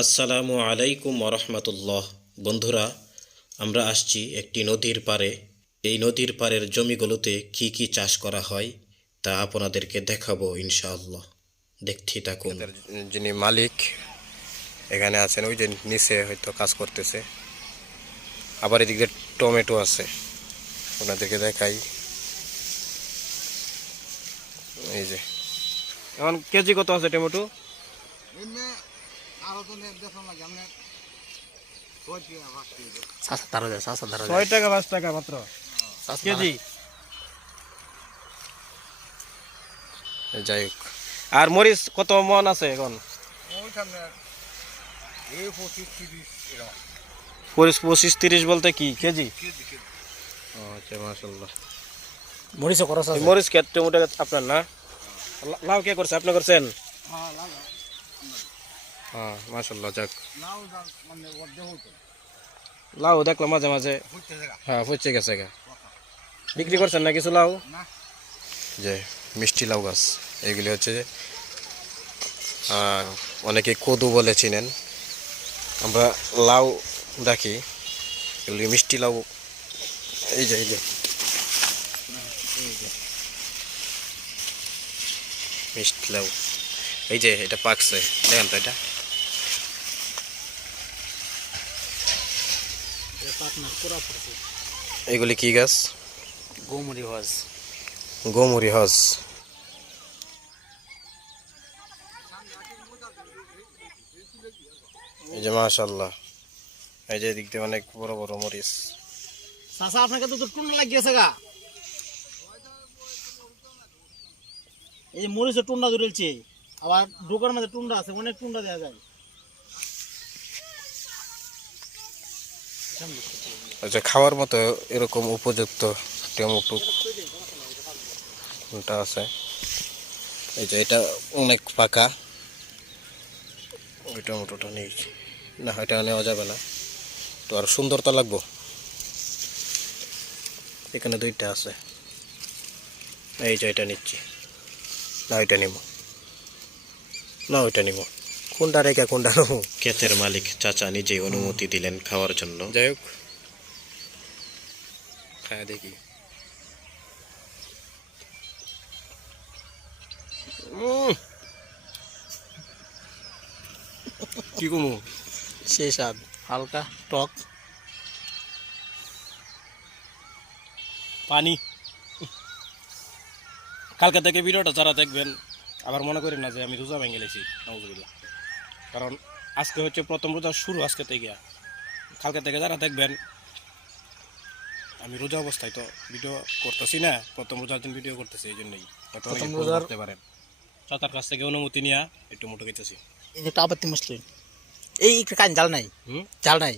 আসসালামু আলাইকুম ওরহমতুল্লাহ। বন্ধুরা, আমরা আসছি একটি নদীর পাড়ে। এই নদীর পাড়ের জমিগুলোতে কি কি চাষ করা হয় তা আপনাদেরকে দেখাবো ইনশাআল্লাহ। দেখতে থাকুন। যিনি মালিক এখানে আছেন, ওই যে নিচে হয়তো কাজ করতেছে। আবার এদিকে টমেটো আছে, আপনাদেরকে দেখাই। এই যে এখন কেজি কত আছে টমেটো? ছয় টাকা 5 টাকা মাত্র কেজি। যাই হোক, আর মরিচ কত মন আছে এখন? 25-30 বলতে কি কেজি? আচ্ছা, মাশাআল্লাহ। মরিচও খরচ আছে। মরিচ ক্ষেত টমেটো আপনার না? লাউ কে করছে, আপনি করছেন? হ্যাঁ, মাশাআল্লাহ। যাক, লাউ দেখলাম মাঝে মাঝে। হ্যাঁ, পচে গেছে গা। বিক্রি করছেন না কিছু লাউ? যে মিষ্টি লাউ গাছ, এইগুলি হচ্ছে যে অনেকে কদু বলে চিনেন। আমরা লাউ দেখি, এগুলি মিষ্টি লাউ। এই যে মিষ্টি লাউ, এই যে এটা পাকছে, দেখেন তো এটা। এগুলি কি গাছ? গোমরি হজ। গোমরি হজ। এই যে মাশাআল্লাহ, এই যে দিক দিয়ে অনেক বড় বড় মরিচ। চাচা আপনাকে তো টুন্ডা লাগিয়েছে গা। এই যে মরিচের টুন্ডা ধরেছে, আবার ডোকার মধ্যে টুন্ডা আছে, অনেক টুন্ডা দেওয়া যায়। আচ্ছা, খাওয়ার মতো এরকম উপযুক্ত টমেটো কোনটা আছে? এই যে এটা অনেক পাকা। ওই টমেটোটা নেই না, এটা নেওয়া যাবে না, তো আর সুন্দরতা লাগবো। এখানে দুইটা আছে, এই যে এটা নিচ্ছি না, ওইটা নিব না, ওইটা নিব। কোনটা রেখে কোনটা নেবো? ক্ষেতের মালিক চাচা নিজেই অনুমতি দিলেন খাওয়ার জন্য। যাই হোক, খায় দেখি। কি কমু? সেই স্বাদ, হালকা টক পানি। কালকে থেকে ভিডিওটা যারা দেখবেন, আবার মনে করেন না যে আমি রোজা ভেঙে গেছি, নাউজুবিল্লাহ। কারণ আজকে হচ্ছে প্রথম রোজা শুরু, আজকে থেকে। কালকে থেকে যারা দেখবেন, আমি রোজা অবস্থায় তো ভিডিও করতেছি না, প্রথম রোজার দিন ভিডিও করতেছি, এই জন্যই প্রথম রোজার করতে পারেন। চাচার কাছ থেকে অনুমতি নিয়ে একটু মোটো খেতেছি। এই যে আপত্তি মুসলিম এই কান জাল নাই, জাল নাই।